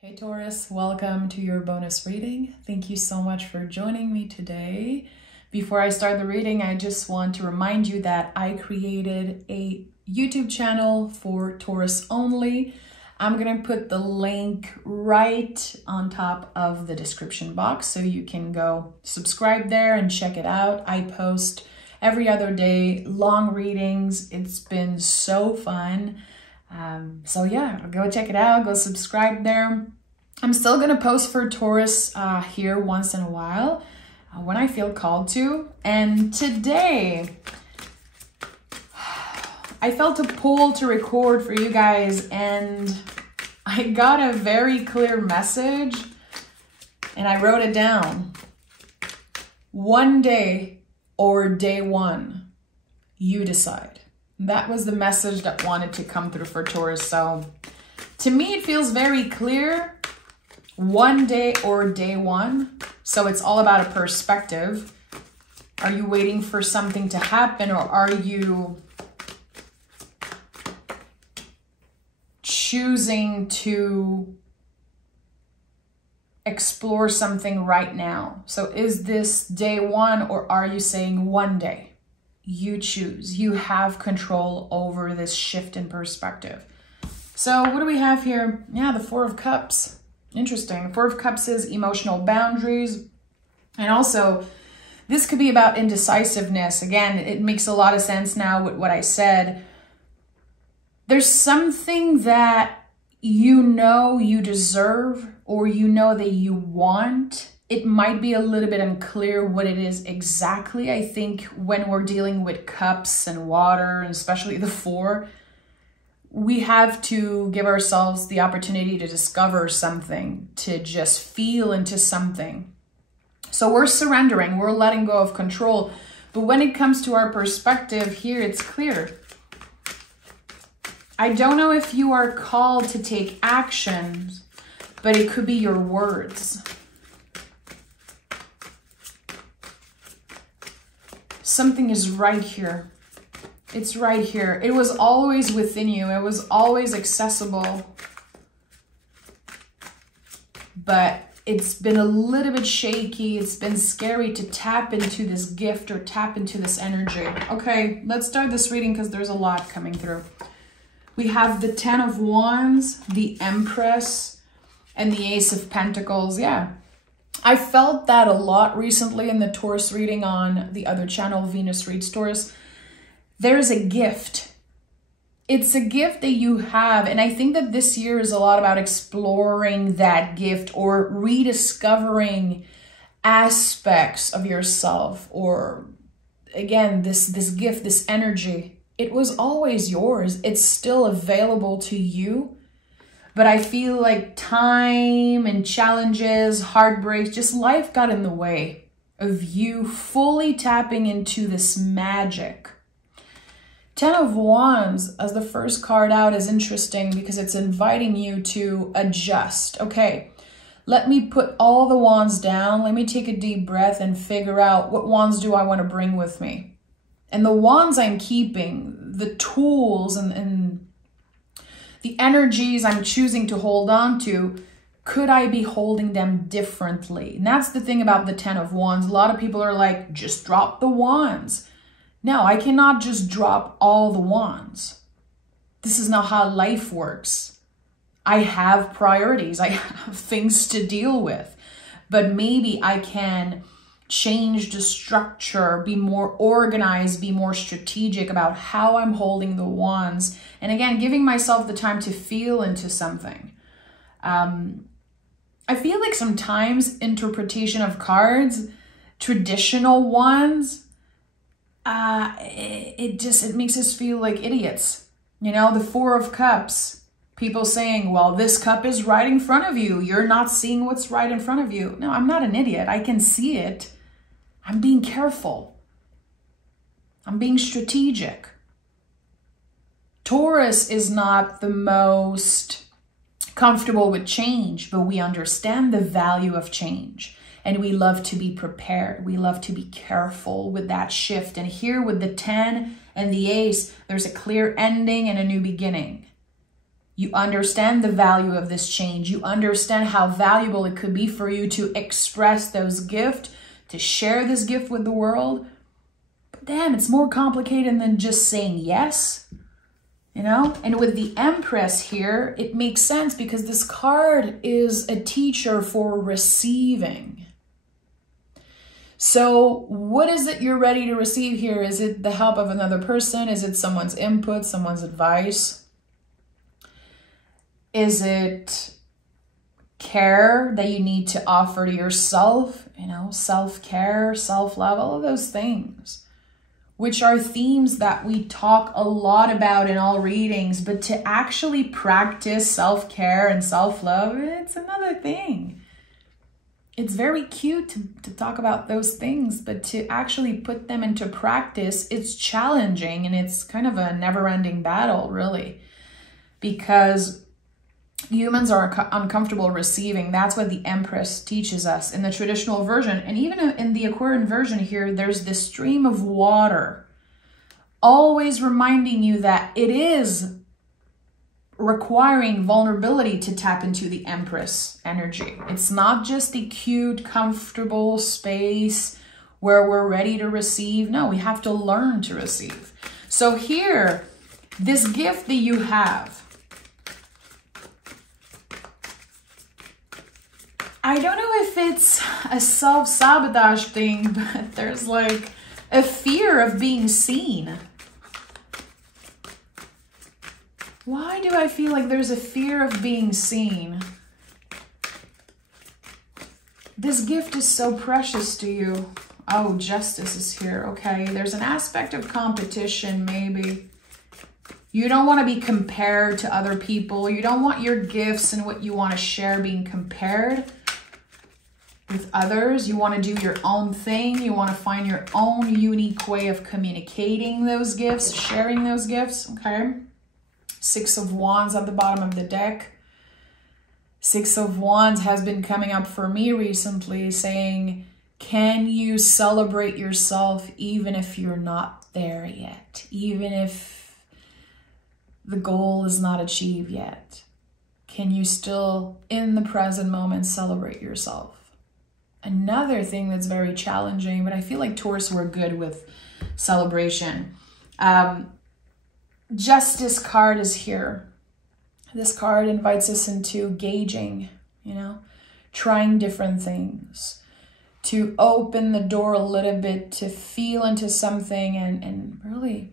Hey Taurus, welcome to your bonus reading. Thank you so much for joining me today. Before I start the reading, I just want to remind you that I created a YouTube channel for Taurus only. I'm gonna put the link right on top of the description box so you can go subscribe there and check it out. I post every other day, long readings. It's been so fun. So yeah, go check it out, go subscribe there. I'm still going to post for Taurus here once in a while when I feel called to. And today, I felt a pull to record for you guys and I got a very clear message and I wrote it down. One day or day one, you decide. That was the message that wanted to come through for Taurus. So to me, it feels very clear. One day or day one. So it's all about a perspective. Are you waiting for something to happen, or are you choosing to explore something right now? So is this day one, or are you saying one day? You choose. You have control over this shift in perspective. So what do we have here? Yeah, the Four of Cups. Interesting. The Four of Cups is emotional boundaries. And also, this could be about indecisiveness. Again, it makes a lot of sense now with what I said. There's something that you know you deserve, or you know that you want. It might be a little bit unclear what it is exactly. I think when we're dealing with cups and water, and especially the four, we have to give ourselves the opportunity to discover something, to just feel into something. So we're surrendering, we're letting go of control. But when it comes to our perspective here, it's clear. I don't know if you are called to take actions, but it could be your words. Something is right here. It's right here. It was always within you. It was always accessible. But it's been a little bit shaky. It's been scary to tap into this gift or tap into this energy. Okay, let's start this reading because there's a lot coming through. We have the Ten of Wands, the Empress, and the Ace of Pentacles. Yeah. I felt that a lot recently in the Taurus reading on the other channel, Venus Reads Taurus. There's a gift. It's a gift that you have. And I think that this year is a lot about exploring that gift or rediscovering aspects of yourself. Or again, this gift, this energy, it was always yours. It's still available to you. But I feel like time and challenges, heartbreaks, just life got in the way of you fully tapping into this magic. Ten of Wands as the first card out is interesting because it's inviting you to adjust. Okay, let me put all the wands down. Let me take a deep breath and figure out what wands do I want to bring with me. And the wands I'm keeping, the tools and the energies I'm choosing to hold on to, could I be holding them differently? And that's the thing about the Ten of Wands. A lot of people are like, just drop the wands. No, I cannot just drop all the wands. This is not how life works. I have priorities. I have things to deal with. But maybe I can change the structure, be more organized, be more strategic about how I'm holding the wands. And again, giving myself the time to feel into something. I feel like sometimes interpretation of cards, traditional ones, it makes us feel like idiots. You know, the Four of Cups, people saying, well, this cup is right in front of you. You're not seeing what's right in front of you. No, I'm not an idiot. I can see it. I'm being careful. I'm being strategic. Taurus is not the most comfortable with change, but we understand the value of change. And we love to be prepared. We love to be careful with that shift. And here with the 10 and the Ace, there's a clear ending and a new beginning. You understand the value of this change. You understand how valuable it could be for you to express those gifts, to share this gift with the world. But damn, it's more complicated than just saying yes, you know? And with the Empress here, it makes sense because this card is a teacher for receiving. So what is it you're ready to receive here? Is it the help of another person? Is it someone's input, someone's advice? Is it care that you need to offer to yourself? You know, self-care, self-love, all of those things, which are themes that we talk a lot about in all readings. But to actually practice self-care and self-love, it's another thing. It's very cute to talk about those things, but to actually put them into practice, it's challenging, and it's kind of a never-ending battle, really, because humans are uncomfortable receiving. That's what the Empress teaches us in the traditional version. And even in the Aquarian version here, there's this stream of water, always reminding you that it is requiring vulnerability to tap into the Empress energy. It's not just the cute, comfortable space where we're ready to receive. No, we have to learn to receive. So here, this gift that you have, I don't know if it's a self-sabotage thing, but there's like a fear of being seen. Why do I feel like there's a fear of being seen? This gift is so precious to you. Oh, Justice is here. Okay, there's an aspect of competition, maybe. You don't want to be compared to other people. You don't want your gifts and what you want to share being compared with others. You want to do your own thing. You want to find your own unique way of communicating those gifts, sharing those gifts, okay? Six of Wands at the bottom of the deck. Six of Wands has been coming up for me recently, saying, can you celebrate yourself even if you're not there yet? Even if the goal is not achieved yet? Can you still, in the present moment, celebrate yourself? Another thing that's very challenging, but I feel like Taurus were good with celebration. Justice card is here. This card invites us into gauging, you know, trying different things, to open the door a little bit, to feel into something and really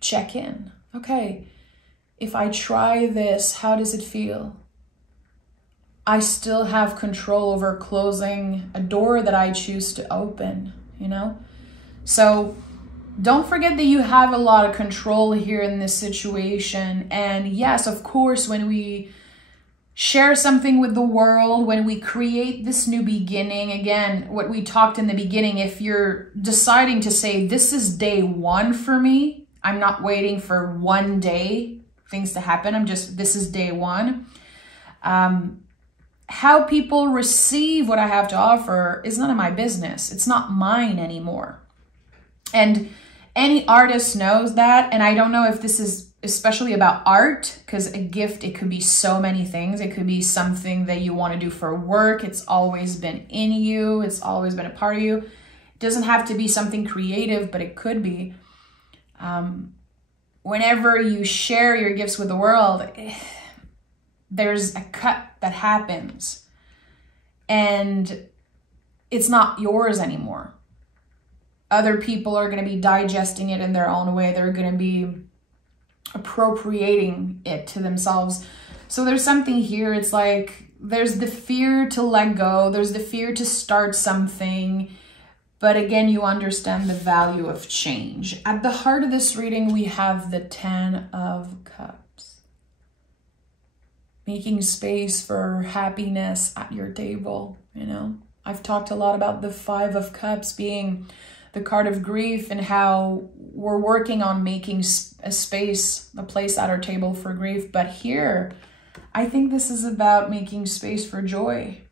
check in. Okay, if I try this, how does it feel? I still have control over closing a door that I choose to open, you know? So don't forget that you have a lot of control here in this situation. And yes, of course, when we share something with the world, when we create this new beginning, again, what we talked in the beginning, if you're deciding to say, this is day one for me, I'm not waiting for one day things to happen, this is day one. How people receive what I have to offer is none of my business. It's not mine anymore. And any artist knows that. And I don't know if this is especially about art, because a gift, it could be so many things. It could be something that you want to do for work. It's always been in you. It's always been a part of you. It doesn't have to be something creative, but it could be. Whenever you share your gifts with the world, there's a cut that happens and it's not yours anymore. Other people are going to be digesting it in their own way. They're going to be appropriating it to themselves. So there's something here. It's like there's the fear to let go. There's the fear to start something. But again, you understand the value of change. At the heart of this reading, we have the 10 of Cups. Making space for happiness at your table, you know. I've talked a lot about the 5 of Cups being the card of grief and how we're working on making a space, a place at our table for grief. But here, I think this is about making space for joy.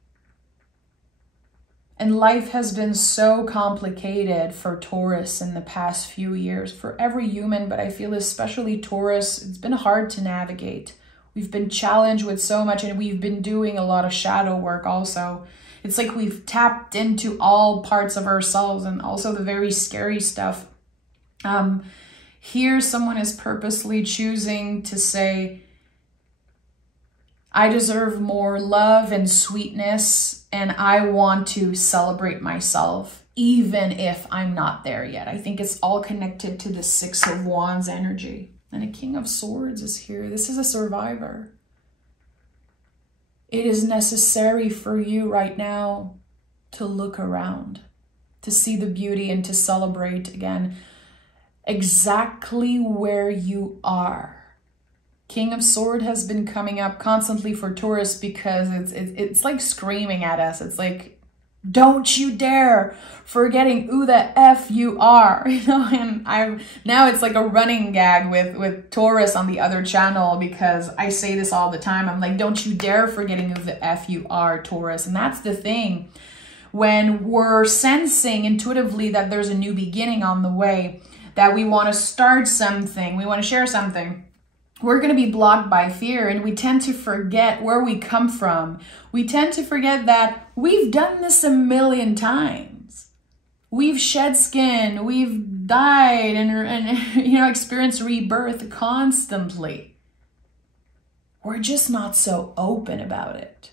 And life has been so complicated for Taurus in the past few years, for every human, but I feel especially Taurus, it's been hard to navigate We've been challenged with so much, and we've been doing a lot of shadow work also. It's like we've tapped into all parts of ourselves, and also the very scary stuff. Here, someone is purposely choosing to say, I deserve more love and sweetness, and I want to celebrate myself, even if I'm not there yet. I think it's all connected to the Six of Wands energy. And a King of Swords is here. This is a survivor. It is necessary for you right now to look around, to see the beauty and to celebrate again exactly where you are. King of Swords has been coming up constantly for Taurus because it's like screaming at us. It's like, don't you dare, forgetting who the F you are, you know. And now it's like a running gag with Taurus on the other channel, because I say this all the time. I'm like, don't you dare forgetting who the F you are, Taurus. And that's the thing. When we're sensing intuitively that there's a new beginning on the way, that we want to start something, we want to share something, we're going to be blocked by fear, and we tend to forget where we come from. We tend to forget that we've done this a million times. We've shed skin, we've died, and you know, experienced rebirth constantly. We're just not so open about it.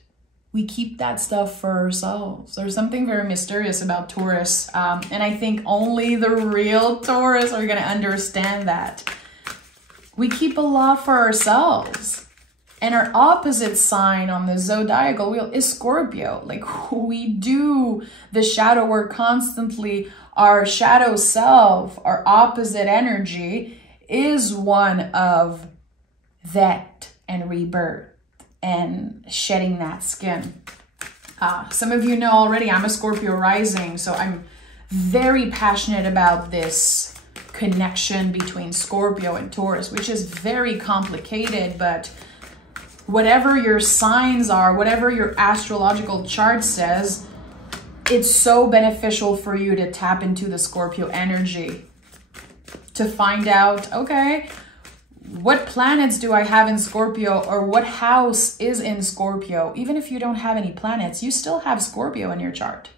We keep that stuff for ourselves. There's something very mysterious about Taurus, and I think only the real Taurus are going to understand that. We keep a lot for ourselves. And our opposite sign on the zodiacal wheel is Scorpio. Like, we do the shadow work constantly. Our shadow self, our opposite energy, is one of that and rebirth and shedding that skin. Some of you know already I'm a Scorpio rising, so I'm very passionate about this connection between Scorpio and Taurus, which is very complicated, but whatever your signs are, whatever your astrological chart says, it's so beneficial for you to tap into the Scorpio energy to find out, okay, what planets do I have in Scorpio, or what house is in Scorpio? Even if you don't have any planets, you still have Scorpio in your chart.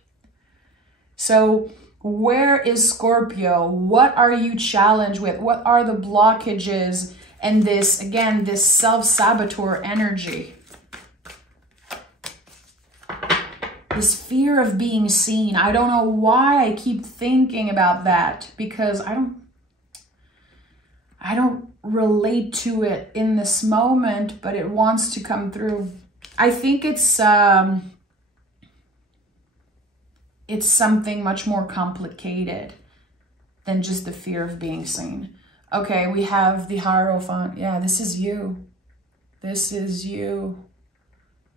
So where is Scorpio? What are you challenged with? What are the blockages? And this, again, this self-saboteur energy. This fear of being seen. I don't know why I keep thinking about that, because I don't relate to it in this moment, but it wants to come through. I think it's something much more complicated than just the fear of being seen. Okay, we have the Hierophant. Yeah, this is you. This is you.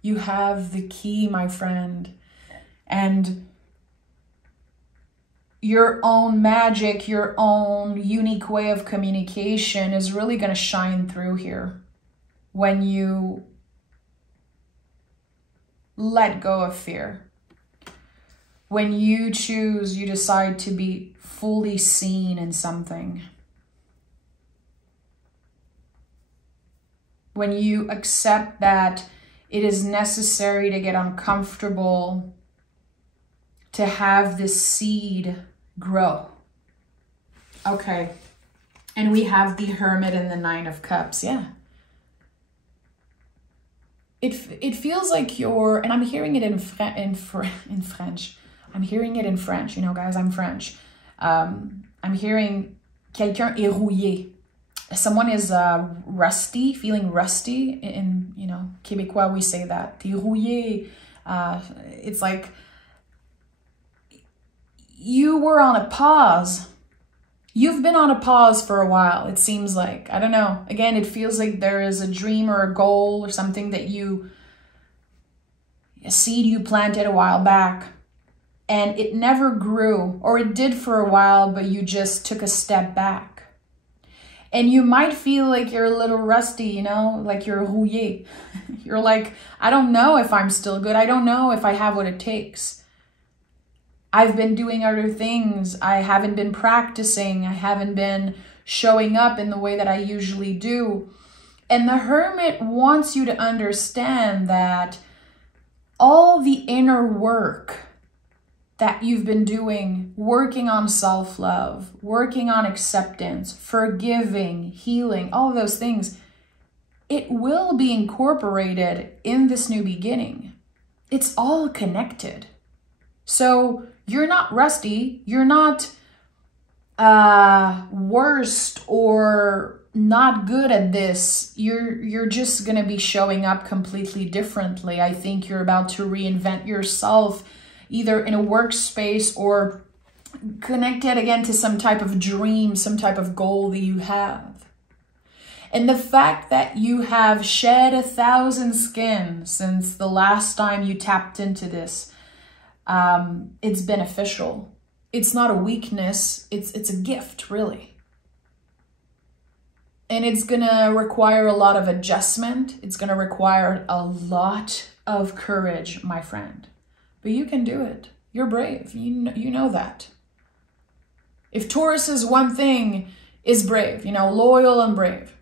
You have the key, my friend. And your own magic, your own unique way of communication is really going to shine through here when you let go of fear. When you choose, you decide to be fully seen in something. When you accept that it is necessary to get uncomfortable to have this seed grow. Okay. And we have the Hermit and the Nine of Cups. Yeah. It feels like you're, and I'm hearing it in French. I'm hearing it in French. You know, guys, I'm French. I'm hearing quelqu'un est rouillé. Someone is rusty, feeling rusty. In, you know, Québécois, we say that. T'es rouillé. It's like you were on a pause. You've been on a pause for a while, it seems like. I don't know. Again, it feels like there is a dream or a goal or something that a seed you planted a while back, and it never grew, or it did for a while, but you just took a step back. And you might feel like you're a little rusty, you know, like you're rouillé. You're like, I don't know if I'm still good. I don't know if I have what it takes. I've been doing other things. I haven't been practicing. I haven't been showing up in the way that I usually do. And the Hermit wants you to understand that all the inner work that you've been doing, working on self-love, working on acceptance, forgiving, healing, all of those things, it will be incorporated in this new beginning. It's all connected. So you're not rusty, you're not worst or not good at this. You're just gonna be showing up completely differently. I think you're about to reinvent yourself, either in a workspace or connected again to some type of dream, some type of goal that you have. And the fact that you have shed 1,000 skin since the last time you tapped into this, it's beneficial. It's not a weakness, it's a gift, really. And it's gonna require a lot of adjustment. It's gonna require a lot of courage, my friend. But you can do it. You're brave. You know that. If Taurus is one thing, is brave, loyal and brave.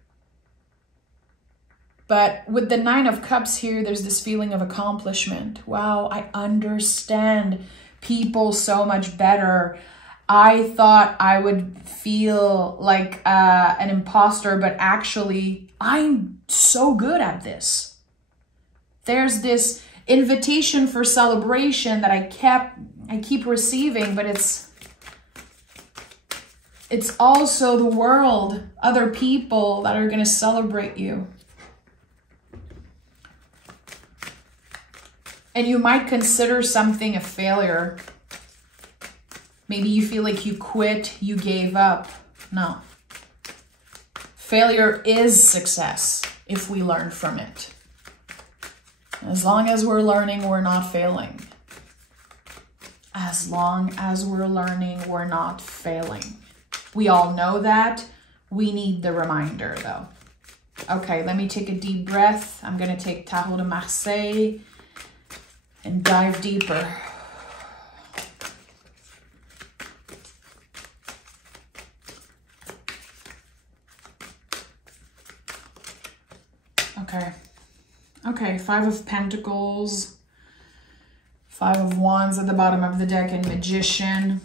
But with the 9 of Cups here, there's this feeling of accomplishment. Wow, I understand people so much better. I thought I would feel like an imposter, but actually I'm so good at this. There's this invitation for celebration that I keep receiving, but it's also the world, other people that are going to celebrate you. And you might consider something a failure. Maybe you feel like you quit, you gave up. No. Failure is success if we learn from it. As long as we're learning, we're not failing. As long as we're learning, we're not failing. We all know that. We need the reminder, though. Okay, let me take a deep breath. I'm going to take Tarot de Marseille and dive deeper. Okay, 5 of Pentacles, 5 of Wands at the bottom of the deck, and Magician.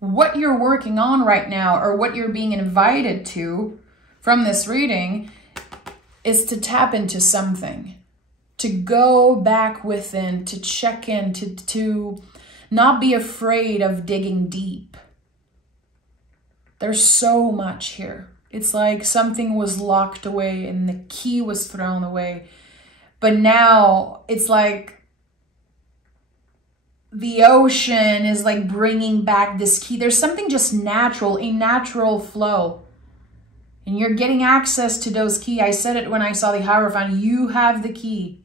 What you're working on right now, or what you're being invited to from this reading, is to tap into something, to go back within, to check in, to not be afraid of digging deep. There's so much here. It's like something was locked away and the key was thrown away. But now it's like the ocean is like bringing back this key. There's something just natural, a natural flow. And you're getting access to those keys. I said it when I saw the Hierophant. You have the key.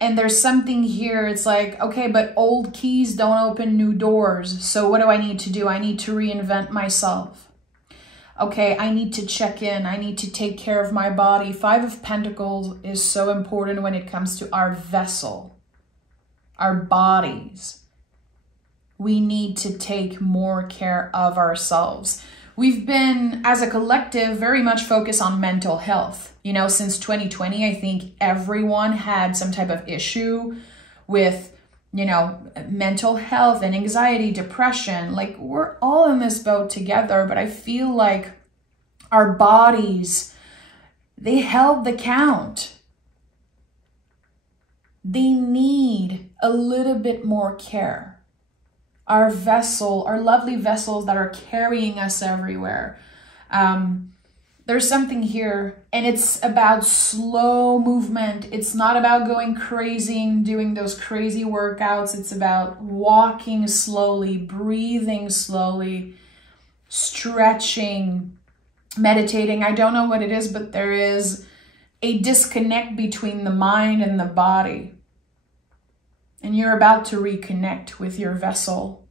And there's something here. It's like, okay, but old keys don't open new doors. So what do I need to do? I need to reinvent myself. Okay, I need to check in. I need to take care of my body. 5 of Pentacles is so important when it comes to our vessel, our bodies. We need to take more care of ourselves. We've been, as a collective, very much focused on mental health. Since 2020, I think everyone had some type of issue with, mental health and anxiety, depression. Like, we're all in this boat together, but I feel like our bodies, they held the count. They need a little bit more care. Our vessel, our lovely vessels that are carrying us everywhere. There's something here, and it's about slow movement. It's not about going crazy and doing those crazy workouts. It's about walking slowly, breathing slowly, stretching, meditating. I don't know what it is, but there is a disconnect between the mind and the body. And you're about to reconnect with your vessel.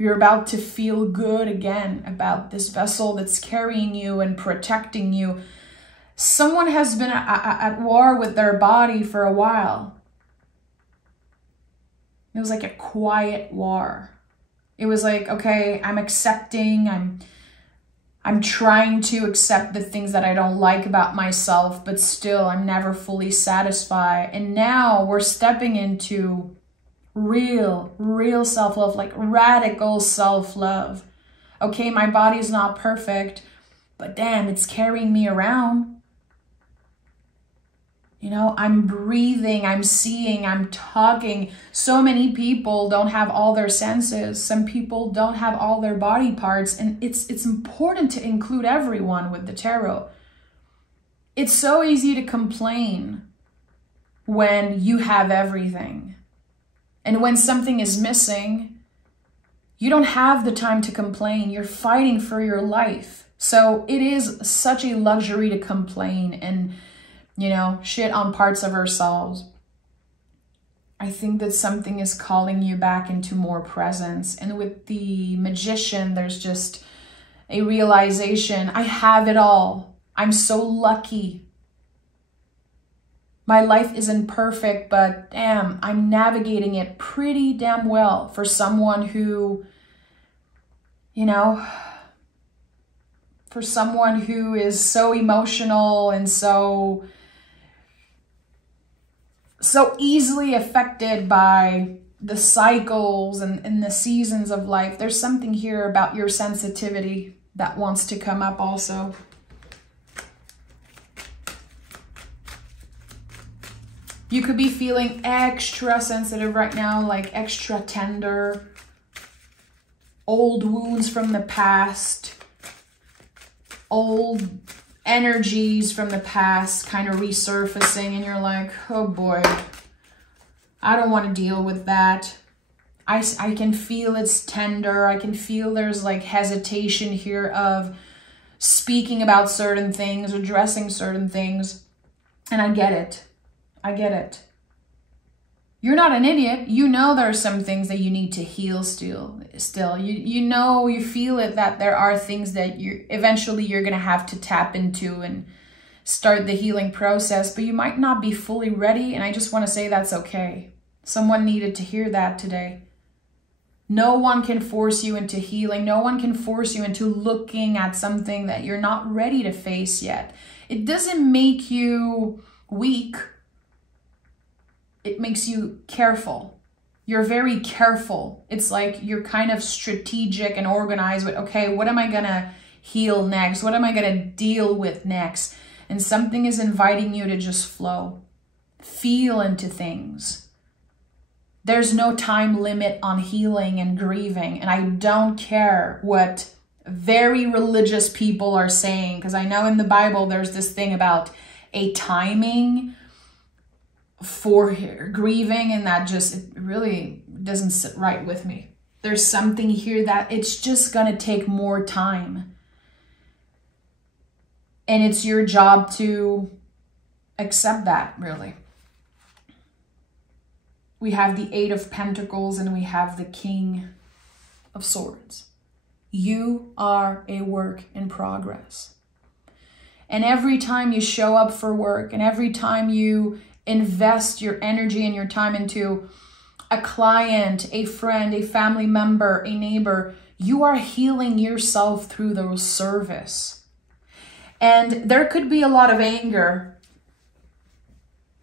You're about to feel good again about this vessel that's carrying you and protecting you. Someone has been at war with their body for a while. It was like a quiet war. It was like, okay, I'm accepting, I'm trying to accept the things that I don't like about myself, but still I'm never fully satisfied. And now we're stepping into real self-love, like radical self-love. Okay, my body's not perfect, but damn, it's carrying me around. You know, I'm breathing, I'm seeing, I'm talking. So many people don't have all their senses. Some people don't have all their body parts. And it's important to include everyone with the tarot. It's so easy to complain when you have everything. And when something is missing, you don't have the time to complain. You're fighting for your life. So it is such a luxury to complain and, you know, shit on parts of ourselves. I think that something is calling you back into more presence. And with the Magician, there's just a realization. I have it all. I'm so lucky. My life isn't perfect, but damn, I'm navigating it pretty damn well for someone who, you know, for someone who is so emotional and so easily affected by the cycles and the seasons of life. There's something here about your sensitivity that wants to come up also. You could be feeling extra sensitive right now, like extra tender. Old wounds from the past. Old energies from the past kind of resurfacing, and you're like, oh boy, I don't want to deal with that. I can feel it's tender. I can feel there's like hesitation here of speaking about certain things, addressing certain things. And I get it. I get it. You're not an idiot. You know there are some things that you need to heal still. You know, you feel it, that there are things that eventually you're going to have to tap into and start the healing process, but you might not be fully ready. And I just want to say that's okay. Someone needed to hear that today. No one can force you into healing. No one can force you into looking at something that you're not ready to face yet. It doesn't make you weak. It makes you careful. You're very careful. It's like you're kind of strategic and organized with, okay, what am I going to heal next? What am I going to deal with next? And something is inviting you to just flow. Feel into things. There's no time limit on healing and grieving. And I don't care what very religious people are saying, because I know in the Bible there's this thing about a timing for grieving, and that just, it really doesn't sit right with me. There's something here that it's just going to take more time. And it's your job to accept that, really. We have the Eight of Pentacles and we have the King of Swords. You are a work in progress. And every time you show up for work and every time you invest your energy and your time into a client, a friend, a family member, a neighbor, you are healing yourself through those service. And there could be a lot of anger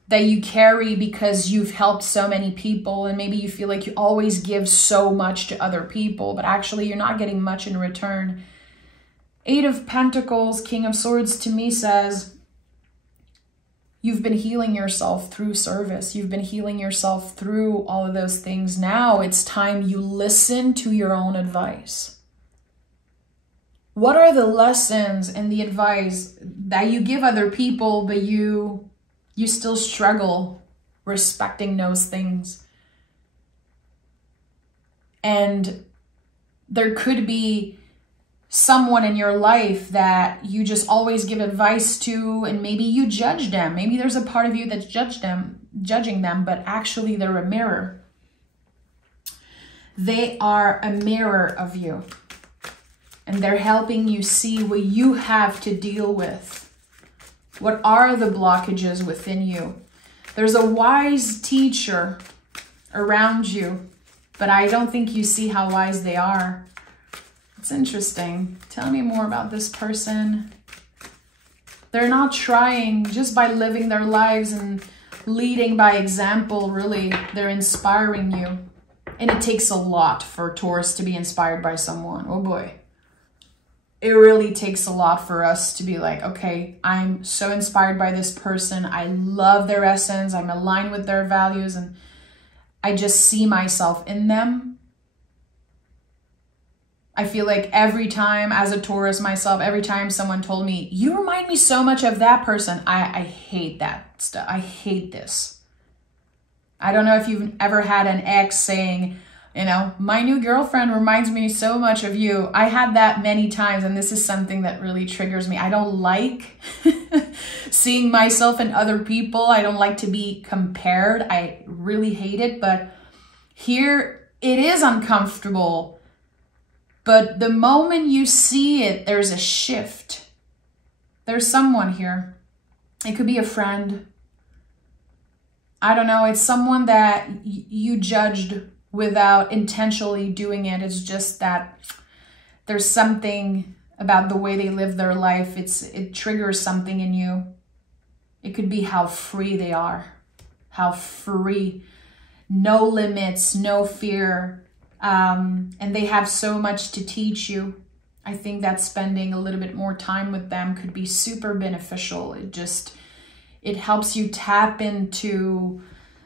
that you carry because you've helped so many people, and maybe you feel like you always give so much to other people, but actually you're not getting much in return. Eight of Pentacles, King of Swords to me says, you've been healing yourself through service. You've been healing yourself through all of those things. Now it's time you listen to your own advice. What are the lessons and the advice that you give other people, but you still struggle respecting those things? And there could be someone in your life that you just always give advice to, and maybe you judge them. Maybe there's a part of you that's judging them, but actually they're a mirror. They are a mirror of you, and they're helping you see what you have to deal with. What are the blockages within you? There's a wise teacher around you but I don't think you see how wise they are. It's interesting. Tell me more about this person. They're not trying, just by living their lives and leading by example, really. They're inspiring you. And it takes a lot for Taurus to be inspired by someone. Oh boy. It really takes a lot for us to be like, okay, I'm so inspired by this person. I love their essence. I'm aligned with their values. And I just see myself in them. I feel like every time, as a Taurus myself, every time someone told me, you remind me so much of that person, I hate that stuff. I hate this. I don't know if you've ever had an ex saying, you know, my new girlfriend reminds me so much of you. I had that many times, and this is something that really triggers me. I don't like seeing myself in other people. I don't like to be compared. I really hate it, but here it is uncomfortable. But the moment you see it, there's a shift. There's someone here. It could be a friend. I don't know. It's someone that you judged without intentionally doing it. It's just that there's something about the way they live their life. It triggers something in you. It could be how free they are. How free. No limits, no fear. And they have so much to teach you. I think that spending a little bit more time with them could be super beneficial. It helps you tap into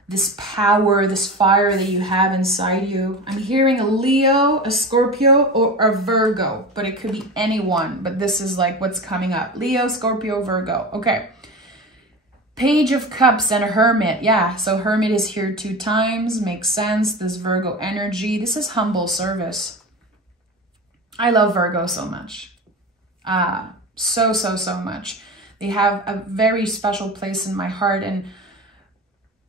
this power, this fire that you have inside you. I'm hearing a Leo, a Scorpio, or a Virgo, but it could be anyone. But this is like what's coming up. Leo, Scorpio, Virgo. Okay. Page of Cups and a Hermit. Yeah, so Hermit is here 2 times. Makes sense. This Virgo energy. This is humble service. I love Virgo so much. So much. They have a very special place in my heart. And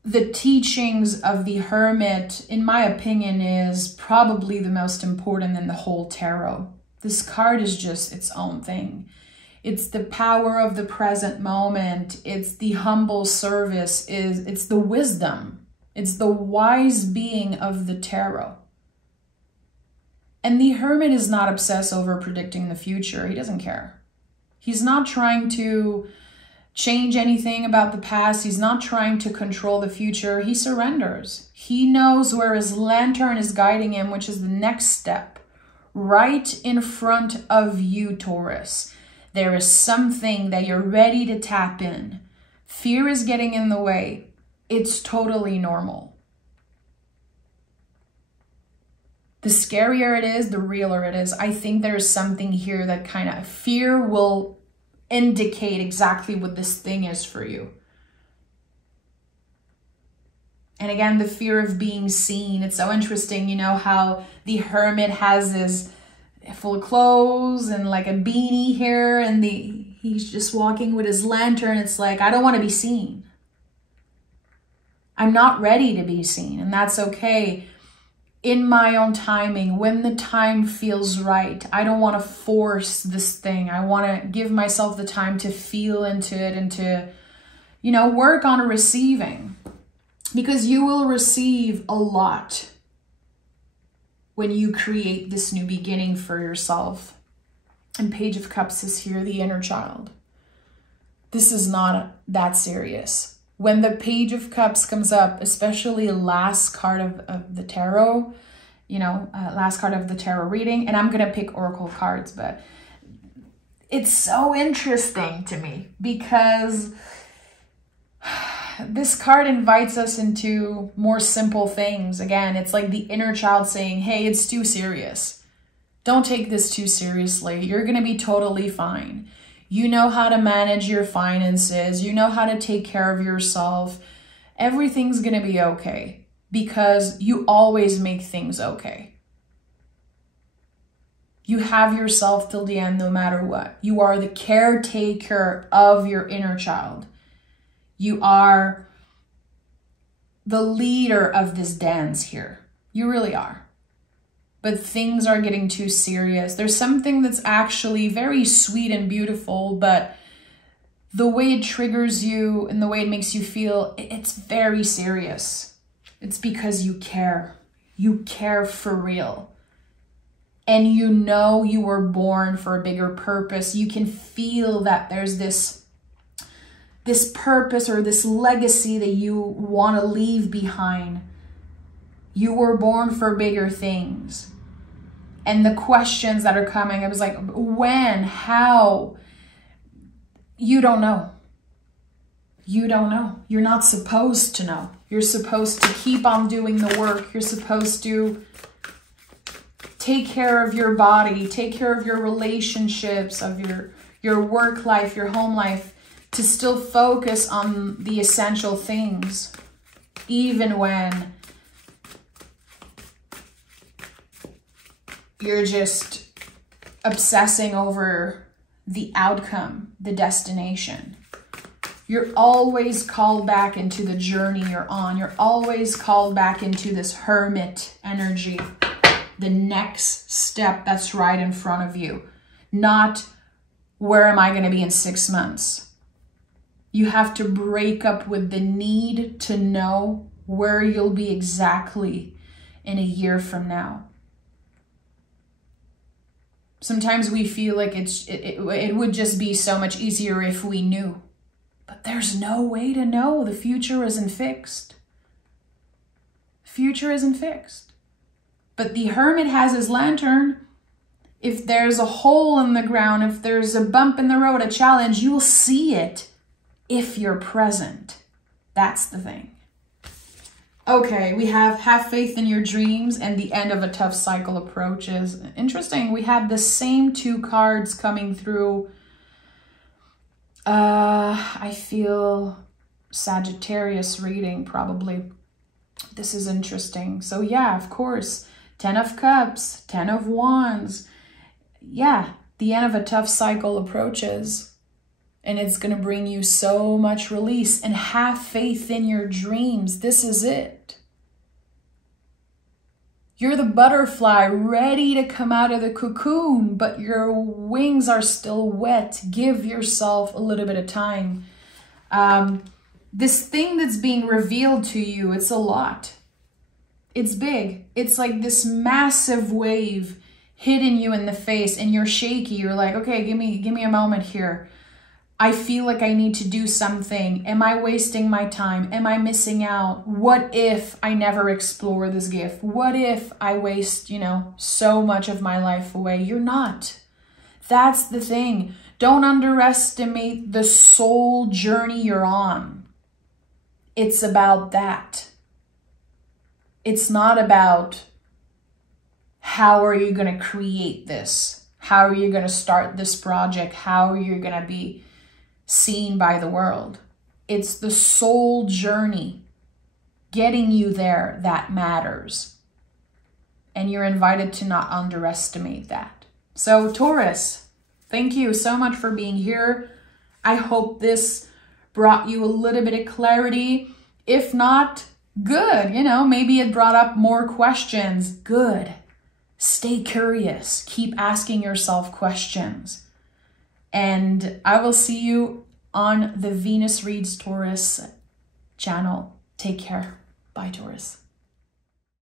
the teachings of the Hermit, in my opinion, is probably the most important in the whole tarot. This card is just its own thing. It's the power of the present moment. It's the humble service. It's the wisdom. It's the wise being of the tarot. And the Hermit is not obsessed over predicting the future. He doesn't care. He's not trying to change anything about the past. He's not trying to control the future. He surrenders. He knows where his lantern is guiding him, which is the next step. Right in front of you, Taurus. There is something that you're ready to tap in. Fear is getting in the way. It's totally normal. The scarier it is, the realer it is. I think there's something here that kind of fear will indicate exactly what this thing is for you. And again, the fear of being seen. It's so interesting, you know, how the Hermit has his full of clothes and like a beanie here, and he's just walking with his lantern. It's like, I don't want to be seen. I'm not ready to be seen, and that's okay. In my own timing, when the time feels right. I don't want to force this thing. I want to give myself the time to feel into it and to, you know, work on receiving, because you will receive a lot when you create this new beginning for yourself. And Page of Cups is here, the inner child. This is not that serious. When the Page of Cups comes up, especially last card of the tarot, you know, last card of the tarot reading, and I'm going to pick oracle cards, but it's so interesting to me because this card invites us into more simple things. Again, it's like the inner child saying, hey, it's too serious. Don't take this too seriously. You're going to be totally fine. You know how to manage your finances. You know how to take care of yourself. Everything's going to be okay because you always make things okay. You have yourself till the end no matter what. You are the caretaker of your inner child. You are the leader of this dance here. You really are. But things are getting too serious. There's something that's actually very sweet and beautiful, but the way it triggers you and the way it makes you feel, it's very serious. It's because you care. You care for real. And you know you were born for a bigger purpose. You can feel that there's this purpose or this legacy that you want to leave behind. You were born for bigger things. And the questions that are coming, I was like, when, how? You don't know. You don't know. You're not supposed to know. You're supposed to keep on doing the work. You're supposed to take care of your body, take care of your relationships, of your work life, your home life, to still focus on the essential things, even when you're just obsessing over the outcome, the destination. You're always called back into the journey you're on. You're always called back into this hermit energy, the next step that's right in front of you. Not, where am I going to be in 6 months? You have to break up with the need to know where you'll be exactly in a year from now. Sometimes we feel like it would just be so much easier if we knew. But there's no way to know. The future isn't fixed. Future isn't fixed. But the hermit has his lantern. If there's a hole in the ground, if there's a bump in the road, a challenge, you will see it if you're present. That's the thing. Okay, we have faith in your dreams and the end of a tough cycle approaches. Interesting, we have the same two cards coming through. I feel Sagittarius reading probably. This is interesting. So yeah, of course, 10 of Cups, 10 of Wands. Yeah, the end of a tough cycle approaches. And it's going to bring you so much release. And have faith in your dreams. This is it. You're the butterfly ready to come out of the cocoon, but your wings are still wet. Give yourself a little bit of time. This thing that's being revealed to you, it's a lot. It's big. It's like this massive wave hitting you in the face and you're shaky. You're like, okay, give me a moment here. I feel like I need to do something. Am I wasting my time? Am I missing out? What if I never explore this gift? What if I waste, so much of my life away? You're not. That's the thing. Don't underestimate the soul journey you're on. It's about that. It's not about how are you going to create this? How are you going to start this project? How are you going to be seen by the world? It's the soul journey getting you there that matters. And you're invited to not underestimate that. So Taurus, thank you so much for being here. I hope this brought you a little bit of clarity. If not, good. Maybe it brought up more questions. Good. Stay curious. Keep asking yourself questions. And I will see you on the Venus Reads Taurus channel. Take care. Bye, Taurus.